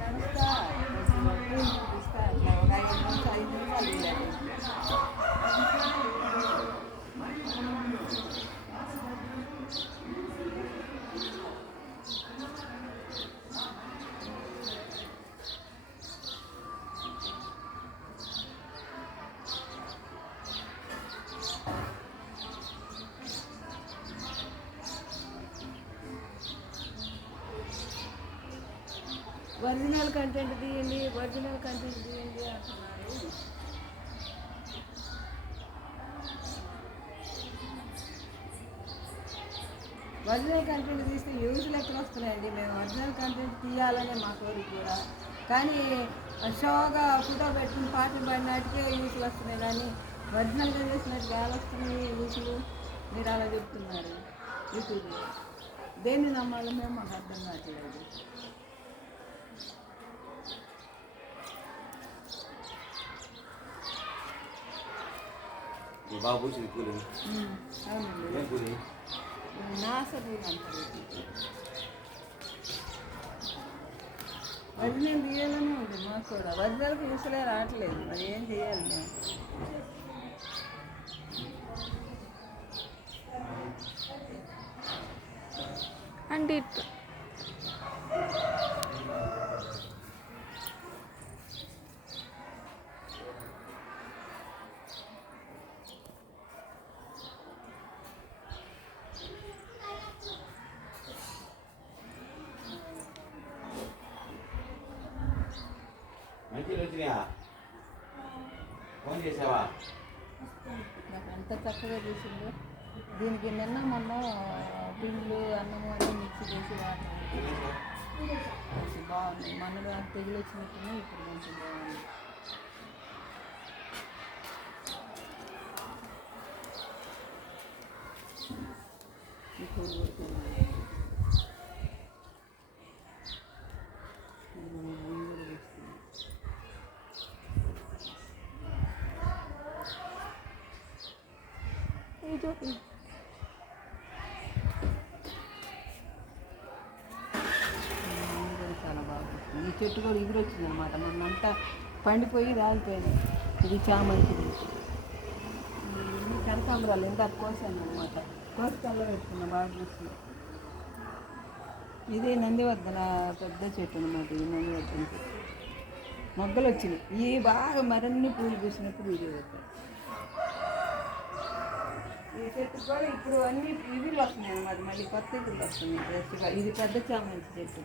నడుస్తా కొంచెం పూలు చూపిస్తా అట్లా ఒక ఐదు నిమిషాలు ఐదు నిమిషాలు తీయాలి. ఒరిజినల్ కంటెంట్ తీయండి ఒరిజినల్ కంటెంట్ తీయండి అంటున్నారు. ఒరిజినల్ కంటెంట్ తీస్తే యూజ్లు ఎక్కడ వస్తున్నాయండి. మేము ఒరిజినల్ కంటెంట్ తీయాలనే మా కోరిక కూడా. కానీ షోగా ఫోటో పెట్టిన పాటలు పడినట్టుగా యూస్లు వస్తున్నాయి. కానీ ఒరిజినల్గా చేసినట్టు ఎలా వస్తున్నాయి యూస్లు? మీరు అలా చెప్తున్నారు. యూట్యూబ్లో. దేన్ని నమ్మాలో మేము మాకు అర్థం కావట్లేదు. మీ బాబు పూసింది పూలు ఉమ్, అవునండి ఏం పూలు నాసపూలు అంటారు ఒరిజినల్ తీయాలనే ఉంది మాకు కూడా ఒరిజినల్కి యూస్లే రావట్లేదు మరి ఏం చేయాలి మేము అంటే ఇట్- మంచిగా వచ్చినాయా ఫోన్ చేసావా? నాకు అంత చక్కగా చేసిందో. దీనికి నిన్న మొన్న పిండ్లు అన్నము అన్నీ మిక్సీ చేసి వాడినాను కొంచెం బాగుంది మొన్నలో తెగులు వచ్చినట్టునే ఇప్పుడు కొంచెం బాగుంది. ఇప్పుడు కొడుతుంది. ఇది మన ముందుకు వస్తుంది. ఇది చూపి. ఇది కూడా చాలా బాగుంది ఈ చెట్టు కూడా ఎగురు వచ్చింది అనమాట మొన్నంతా పండిపోయి రాలిపోయింది. ఇది చాలా మంచిది కనకాంబరాలు ఇంకా కోసాను అనమాట కోసుకల్లో పెట్టుకున్నా బాగా చూస్తుంది ఇది నందివర్ధన పెద్ద చెట్టు అనమాట ఇది నందివర్ధన చెట్టు మొగ్గలు వచ్చినాయి ఇవి బాగా మరిన్ని పూలు పూసినప్పుడు ఇది పెట్టాను ఈ చెట్టు కూడా ఇప్పుడు అన్ని ఇవిలు వస్తున్నాయి అన్నమాట. మళ్ళీ కొత్త ఇగులు వస్తున్నాయి ఫ్రెష్గా ఇది పెద్ద చామంతి చెట్టు.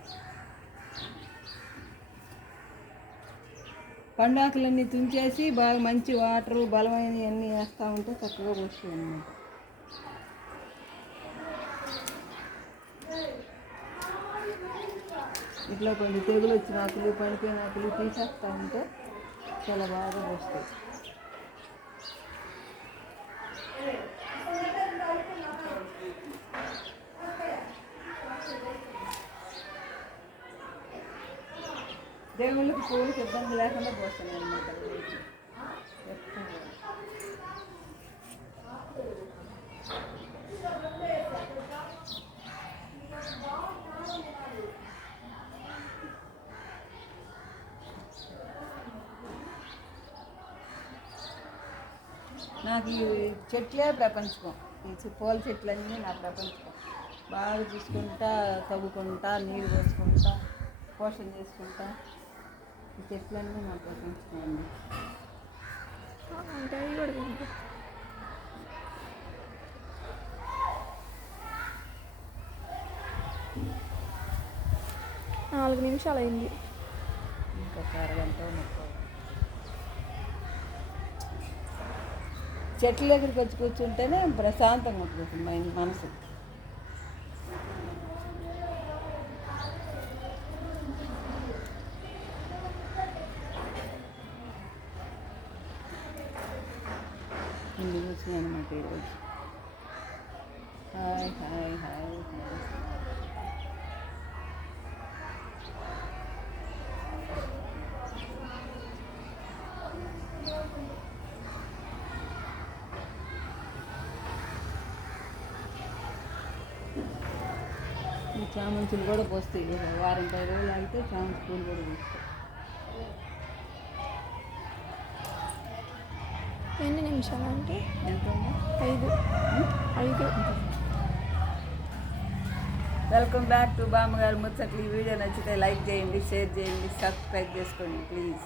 పండాకులన్నీ తుంచేసి బాగా మంచి వాటర్ బలమైనవి అన్నీ వేస్తూ ఉంటే చక్కగా పోస్తుంది అన్నమాట. ఇట్లా కొన్ని తెగులు వచ్చిన ఆకులు పడిపోయిన ఆకులు తీసేస్తూ ఉంటే చాలా బాగా వస్తాయి. దేవుళ్ళకి పూలకి ఇబ్బంది లేకుండా పోస్తాను అనమాట నాకు ఈ చెట్లే ప్రపంచకం ఈ పూల చెట్లన్నీ నా ప్రపంచకం బాగా చూసుకుంటా తవ్వుకుంటా నీళ్ళు పోసుకుంటా పోషణ చేసుకుంటా. ఈ చెట్లన్నీ కూడా తింటా. నాలుగు నిమిషాలు అయింది. ఇంకా అరగంట చెట్ల దగ్గరికి వచ్చి కూర్చుంటేనే ప్రశాంతంగా ఉంటుంది మైండ్ మనసు. వచ్చినాయి అనమాట ఈరోజు. హాయ్ హాయ్ హాయ్ చామంతులు కూడా పోస్తాయి. వారం పది రోజులు ఆగితే చామంతి పూలు కూడా పోస్తాయి. ఎన్ని నిమిషాలు అంటే? ఐదు. ఐదు. వెల్కమ్ బ్యాక్ టు బామ్మగారు ముచ్చట్లు. ఈ వీడియో నచ్చితే లైక్ చేయండి షేర్ చేయండి సబ్స్క్రైబ్ చేసుకోండి ప్లీజ్.